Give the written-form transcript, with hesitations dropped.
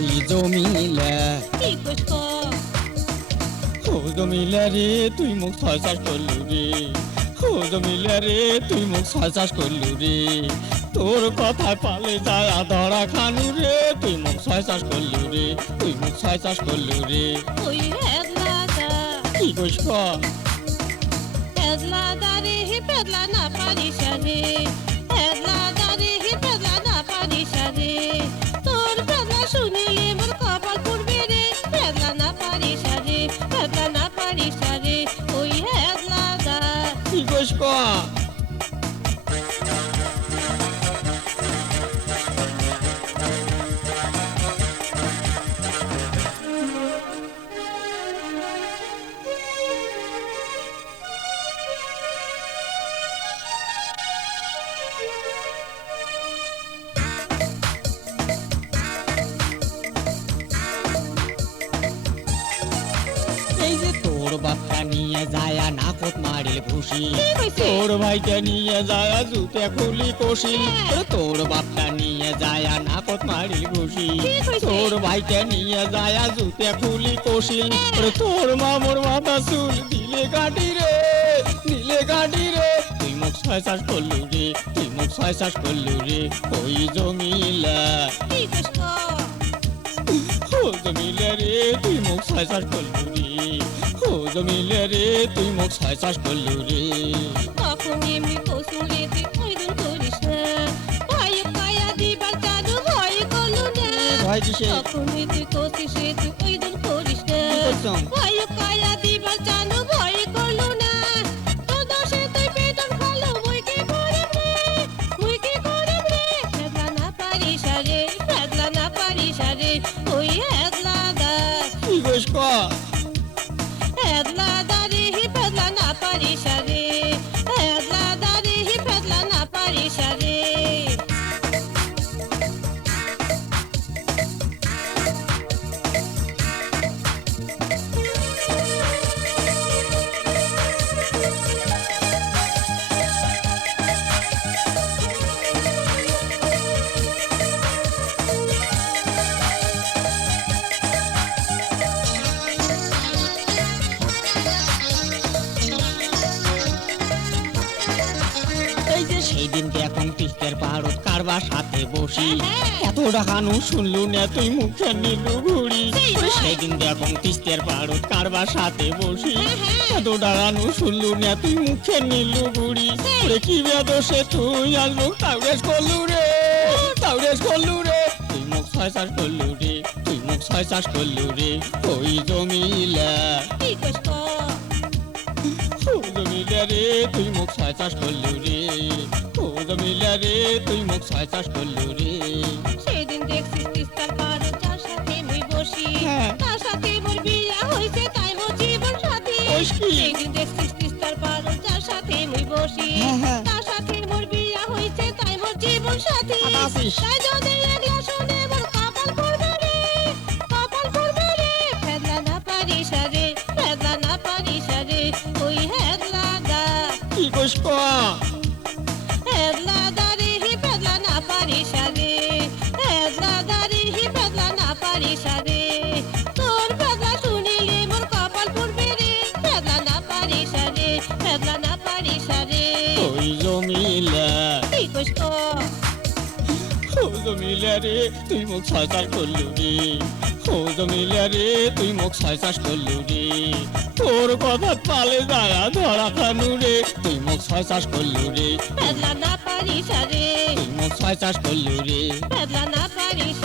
ওই জমিলা কি কইস ক ও জমিলা রে তুই মুখ ছয় চাষ করলু রে ও জমিলা রে তুই মুখ ছয় চাষ করলু রে তোর কথায় পালে যায় ধরা খানু রে তুই মুখ ছয় চাষ করলু রে তুই মুখ ছয় চাষ করলু রে ওই হেদলাদা কি কইস ক হেদলাদা রে হি পেদলা না পারিস রে হেদলাদা রে হি পেদলা না পারিস রে তোর পেদলা শুনিলে মোর কপাল পুড়বে রে পেদলা না পারিস রে পেদলা না পারিস রে ওই হেদলাদা কি কইস ক এই যে তোর বাপটা নিয়ে যায় নাকত মারিল ঘুষি তোর ভাইটা নিয়ে যায় জুতে খুলি কষিল তোর বাপটা নিয়ে যায় নাকত মারিল ঘুষি তোর ভাইটা নিয়ে যায় জুতে খুলি কষিল তোর মামুর মাথা চুল দিলে কাটি রে তুই মুখ ছয় চাষ করলু রে তুই মুখ ছয় চাষ করলু রে ওই জমিলা কি কইস ক ও জমিলা রে তুই মুখ ছয় চাষ করলু রে ও জমিলা রে তুই মুখ ছয় চাষ করলু রে তখন এমনি কসুরে তুই ওইদিন করিস না ভয় কায়া দিবার চালু ভয় করলু না ভয় কিসে তখন তুই কসিস তুই ওইদিন করিস না করছম? ভয় কায়া দিবার চালু ভয় করলু না তো দোষে তুই বেতন খালো মুই কি করব রে ফেদলা না পারিস রে ওই হেদলাদা কি কইস ক হেদলাদা রে হি ফেদলা না পারিস রে হেদলাদা রে হি ফেদলা না পারিস রে এই যে সেই দিনকে এখন তিস্তের পাহাড়ত কারবার সাথে বসি এত ডাকানু শুনলু না তুই মুখে নিলু ঘুরি সেই দিনকে এখন তিস্তের পাহাড়ত কারবার সাথে বসি এত ডাকানু শুনলু না তুই মুখে নিলু ঘুরি কি বেদোষে তুই আসবো তাউরেস করলু রে তুই মুখ ছয় চাষ করলু রে তুই মুখ ছয় চাষ করলু রে ওই জমিলা কি কইস ক ও জমিলা রে তুই মুখ ছয় চাষ করলু রে ও জমিলা রে তুই মুখ ছয় চাষ করলু রে সেদিন দেখছিস তিস্তার পার যার সাথে মুই বসি হ্যাঁ। তার সাথে মোর বিয়া হইছে তাই মোর জীবন সাথী কইস কি? সেদিন দেখছিস তিস্তার পার যার সাথে মুই বসি হ্যাঁ, হ্যাঁ। তার সাথে মোর বিয়া হইছে তাই মোর জীবন সাথী আছিস। তাই যদি একলা শুনে মোর কপাল পড়বে রে ফেদলা না পারিস রে ওই হেদলাদা কি কইস ক হেদলাদা রে হি ফেদলা না পারিস রে হেদলাদা রে হি ফেদলা না পারিস রে তোর ফেদলা শুনিলে মোর কপাল পুড়বে রে ফেদলা না পারিস রে ওই জমিলা কি কইস ক ও জমিলা রে তুই মুখ ছয় চাষ করলু রে ও জমিলা রে তুই মুখ ছয় চাষ করলু রে তোর কথা পালে যায় ধরা খানু রে তুই মুখ ছয় চাষ করলু রে ফেদলা না পারিস রে তুই মুখ ছয় চাষ করলু রে ফেদলা না পারিস